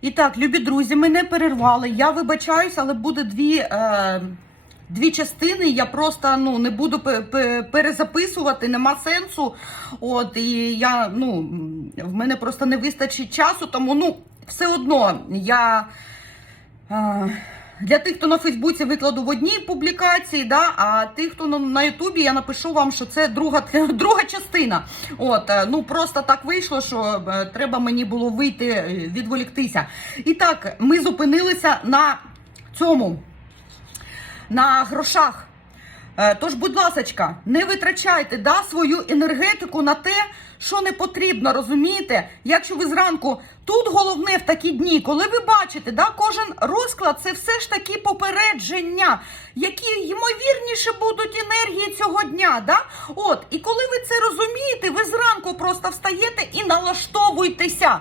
І так, любі друзі, мене перервали. Я вибачаюсь, але буде дві, е, дві частини. Я просто ну, не буду пе- пе- перезаписувати, нема сенсу. От, і я, ну, в мене просто не вистачить часу, тому ну, все одно я. Е, для тих, хто на Фейсбуці викладу в одній публікації, да, а тих, хто на, Ютубі, я напишу вам, що це друга, друга частина. От, е, ну просто так вийшло, що е, треба мені було вийти, е, відволіктися. І так, ми зупинилися на цьому, на грошах. Е, Тож, будь ласочка, не витрачайте да, свою енергетику на те, що не потрібно, розумієте? Якщо ви зранку тут головне в такі дні, коли ви бачите, да, кожен розклад це все ж таки попередження, які ймовірніше будуть енергії цього дня. Да? От, і коли ви це розумієте, ви зранку просто встаєте і налаштовуйтеся.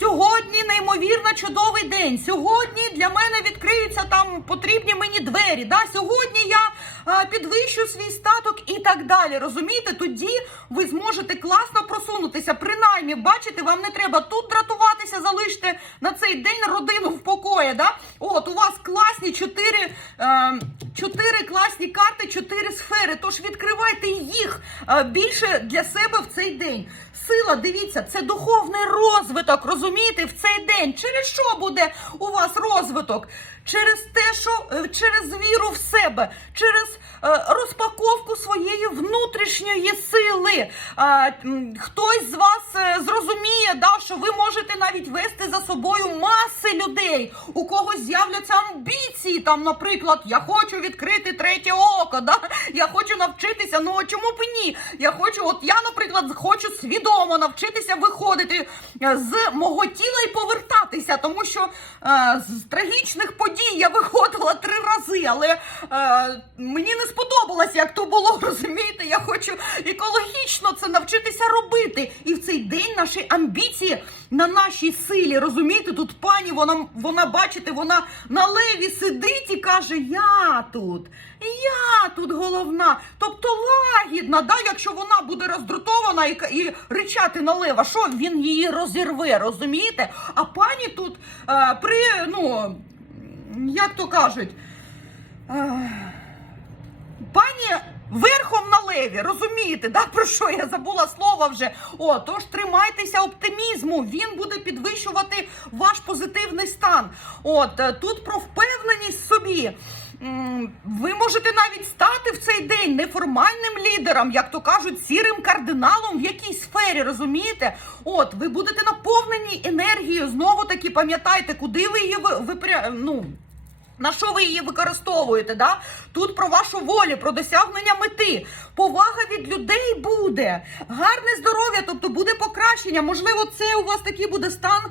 Сьогодні неймовірно чудовий день. Сьогодні для мене відкриються там потрібні мені двері. Да? Сьогодні я а, підвищу свій статок і так далі. Розумієте? Тоді ви зможете класно просунутися. Принаймні, бачите, вам не треба тут дратуватися, залиште на цей день родину в покої. Да? От у вас класні чотири, е, чотири класні карти, чотири сфери. Тож відкривайте їх е, більше для себе в цей день. Сила, дивіться, це духовний розвиток, розумієте, в цей день. Через що буде у вас розвиток? Через те, що е, через віру в себе, через е, розпаковку своєї внутрішньої сили. Хтось з вас е, зрозуміє, да, що ви можете навіть вести за собою маси людей, у когось з'являться амбіції. Там, наприклад, я хочу відкрити третє око, да? я хочу навчитися. Ну чому б ні? Я хочу, от я, наприклад, хочу свідомо навчитися виходити з мого тіла і повертатися, тому що з трагічних подій я виходила три рази, але е, мені не сподобалось, як то було. Розумієте? Я хочу екологічно це навчитися робити. І в цей день наші амбіції на нашій силі. Розумієте, тут пані, вона, вона бачите, вона на леві сидить і каже: Я тут, я тут головна. Тобто лагідна, да, якщо вона буде роздратована і, і ричати на лева, що він її розірве, розумієте? А пані тут е, при, ну, як то кажуть, е, пані верхом на леві, розумієте, да, про що я забула слово вже. О, тож тримайтеся оптимізму, він буде підвищувати ваш позитивний стан. От е, тут про впевненість собі. Ви можете навіть стати в цей день неформальним лідером, як то кажуть, сірим кардиналом в якійсь сфері, розумієте? От, ви будете наповнені енергією. Знову таки пам'ятайте, куди ви її ви, випря... ну, на що ви її використовуєте? Да? Тут про вашу волю, про досягнення мети. Повага від людей буде, гарне здоров'я, тобто буде покращення. Можливо, це у вас такий буде стан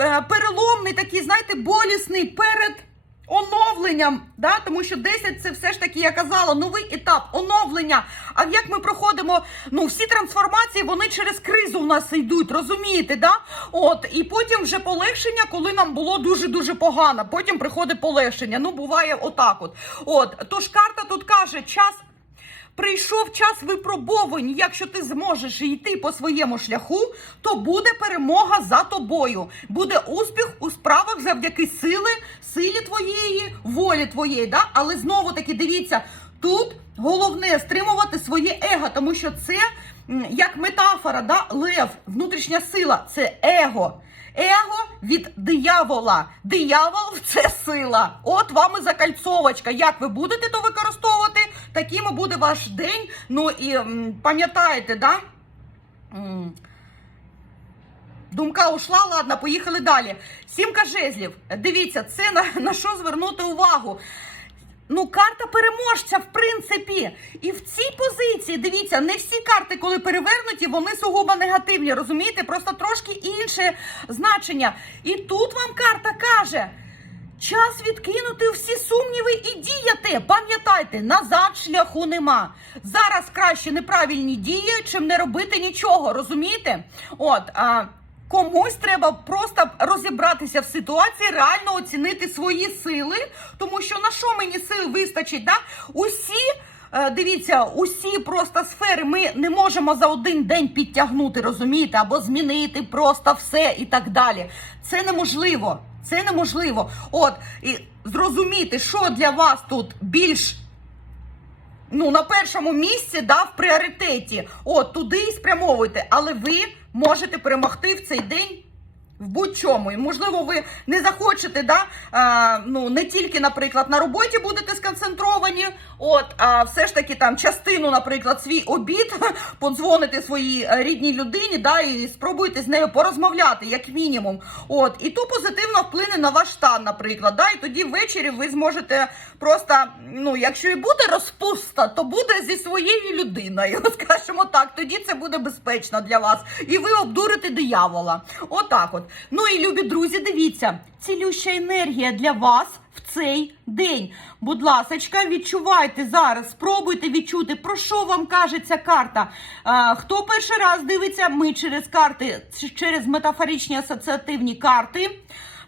е, переломний, такий, знаєте, болісний перед. Оновленням, да? тому що 10 це все ж таки, я казала, новий етап оновлення. А як ми проходимо, ну всі трансформації, вони через кризу в нас йдуть, розумієте? да? От, і потім вже полегшення, коли нам було дуже-дуже погано. Потім приходить полегшення. Ну, буває отак. От. От, тож карта тут каже, час. Прийшов час випробувань. Якщо ти зможеш йти по своєму шляху, то буде перемога за тобою. Буде успіх у справах завдяки сили, силі твоєї, волі твоєї. Да? Але знову таки дивіться, тут головне стримувати своє его, тому що це як метафора, да? лев, внутрішня сила це его. Его від диявола. Диявол це сила. От вам і закальцовочка. Як ви будете то використовувати, таким буде ваш день. Ну і пам'ятаєте, да? Думка ушла, ладно, поїхали далі. Сімка жезлів. Дивіться, це на, на що звернути увагу. Ну, карта переможця, в принципі. І в цій позиції, дивіться, не всі карти, коли перевернуті, вони сугубо негативні, розумієте? Просто трошки інше значення. І тут вам карта каже. Час відкинути всі сумніви і діяти. Пам'ятайте, назад шляху нема. Зараз краще неправильні дії, чим не робити нічого, розумієте? От, а комусь треба просто розібратися в ситуації, реально оцінити свої сили, тому що на що мені сил вистачить? Да? Усі е, дивіться, усі просто сфери ми не можемо за один день підтягнути, розумієте, або змінити просто все і так далі. Це неможливо. Це неможливо. От і зрозуміти, що для вас тут більш ну, на першому місці, да, в пріоритеті. От туди і спрямовуйте. Але ви можете перемогти в цей день. В будь-чому. І можливо, ви не захочете, да, а, ну, не тільки, наприклад, на роботі будете сконцентровані, от, а все ж таки там частину, наприклад, свій обід, подзвоните своїй е, рідній людині, да, і спробуйте з нею порозмовляти, як мінімум. От, і то позитивно вплине на ваш стан, наприклад. Да, і тоді ввечері ви зможете просто, ну, якщо і буде розпуста, то буде зі своєю людиною. Скажімо так, тоді це буде безпечно для вас. І ви обдурите диявола. Отак от. Ну і любі друзі, дивіться, цілюща енергія для вас в цей день. Будь ласочка, відчувайте зараз, спробуйте відчути, про що вам каже ця карта. А, хто перший раз дивиться, ми через карти, через метафоричні асоціативні карти.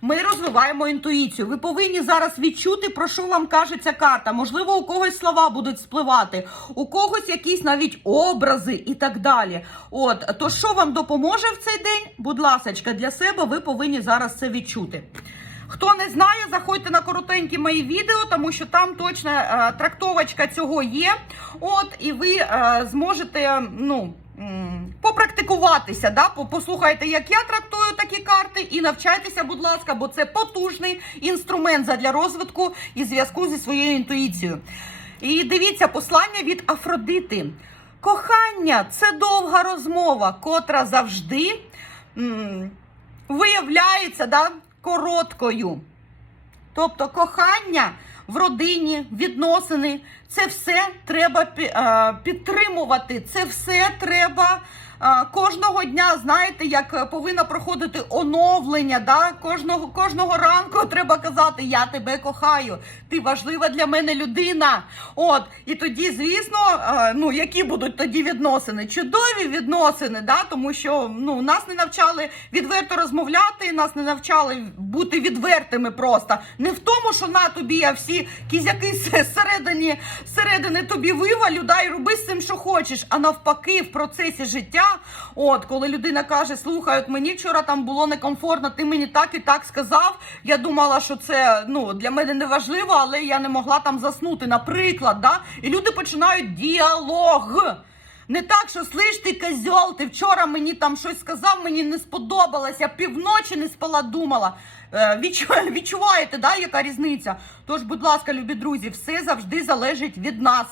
Ми розвиваємо інтуїцію. Ви повинні зараз відчути, про що вам каже ця карта. Можливо, у когось слова будуть спливати, у когось якісь навіть образи і так далі. От, то що вам допоможе в цей день? Будь ласочка, для себе ви повинні зараз це відчути. Хто не знає, заходьте на коротенькі мої відео, тому що там точно е, трактовочка цього є. От, і ви е, зможете, ну. Попрактикуватися, да? послухайте, як я трактую такі карти, і навчайтеся, будь ласка, бо це потужний інструмент для розвитку і зв'язку зі своєю інтуїцією. І дивіться, послання від Афродити. Кохання це довга розмова, котра завжди м, виявляється да, короткою. Тобто кохання в родині, відносини, це все треба підтримувати, це все треба кожного дня, знаєте, як повинно проходити оновлення. Да? Кожного, кожного ранку треба казати, я тебе кохаю, ти важлива для мене людина. От, і тоді, звісно, е, ну, які будуть тоді відносини? Чудові відносини, да? тому що ну, нас не навчали відверто розмовляти, нас не навчали бути відвертими просто. Не в тому, що на тобі я всі кізяки зсередини тобі вивалю, да, і роби з цим, що хочеш. А навпаки, в процесі життя, от коли людина каже, слухай, от мені вчора там було некомфортно, ти мені так і так сказав. Я думала, що це ну, для мене не важливо, але я не могла там заснути, наприклад. Да? І люди починають діалог. Не так, що слиш ти козьол, ти вчора мені там щось сказав, мені не сподобалось, я півночі не спала, думала. Е, Відчуваєте, да, яка різниця? Тож, будь ласка, любі друзі, все завжди залежить від нас,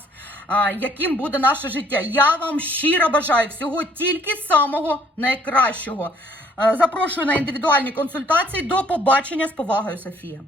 яким буде наше життя. Я вам щиро бажаю всього тільки самого найкращого. Е, Запрошую на індивідуальні консультації. До побачення з повагою, Софія.